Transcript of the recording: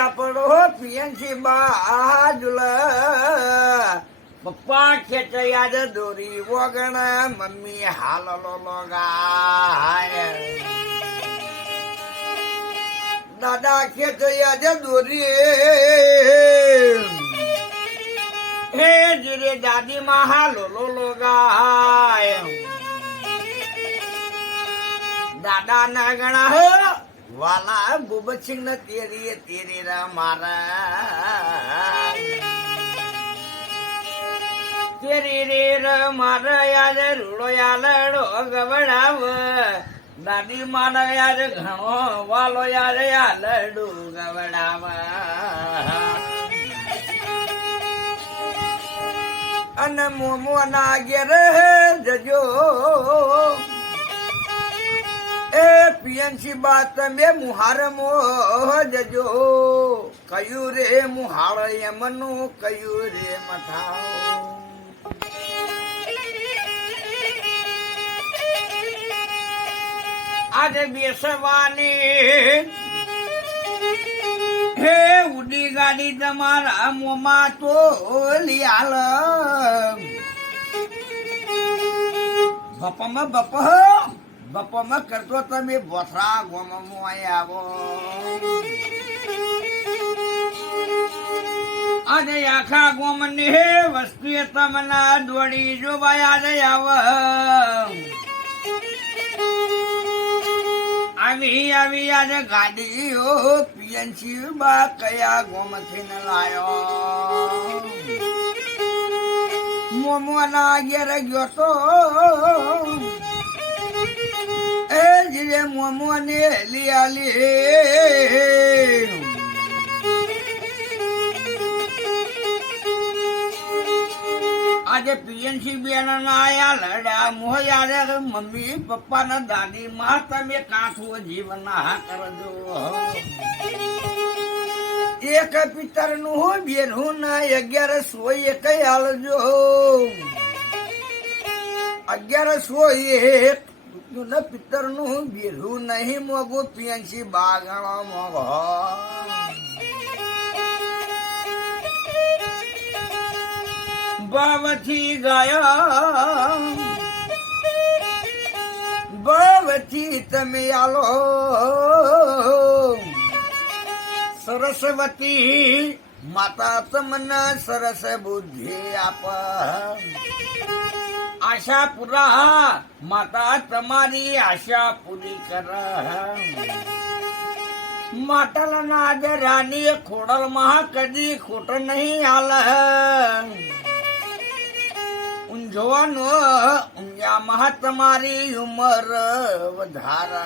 હો પિયનસી બાજુલ પપ્પા ખેચ યાદ દોરી વગણ મમ્મી હાલલો લોગા દાદા ખેચ યાદ દોરી. હે જીરે દાદી માં હાલો લોગા દાદા ના ગણા વાલા બુબસિંહ ને તેરી તેરી રા મારા. તેરી રે ર મારા યાર રૂડો યાલડો ગવડાવ. દાદી મારા યાર ઘણો વાલો યાર યાલડો ગવડાવ. અને મોમો ના ઘેર જજો એ પીએનસી બા તમે મુહાર મો જજો કયું રે મુહાળ એમનું, કયું રે મથાવ આજે બેસવાની હે ઉડી ગાડી તમારા મોમાં તો લિયાલ બપમાં બપ બપમાં કરતો તમે બોથરા ગોમમાં અહીં આવો. આજે આખા ગોમની હે વસ્તી તમને દોડી જોવા આજે આવ. આવી આવી, આજે ગાડીઓ પીએનસી બા કયા ગોમથી ન લાયો મોમોના ઘેર ગયો તો જીરે મોમો ને લિયાલી. આજે પીએનસી ના આયા લડ્યા મોહ યારે મમ્મી પપ્પા ના દાદી માં તમે કાઠું જીવન ના કરજો. એક પિતરનું હો બેન હું ના અગિયાર સોય એક હાલજો. અગિયાર સોય એક ન પિતરનું બેરું નહીં મોગું પીએનસી બાગણો મોગો બાવથી ગયા. બાવથી તમે આલો. સરસ્વતી માતા તમને સરસ બુદ્ધિ આપ. आशा पुरा माता तमारी आशा पुरी करा. माताला नाद राणी खोडल महा कधी खोट नाही आलं. उंजवान उंजा महा तमारी उमर वधारा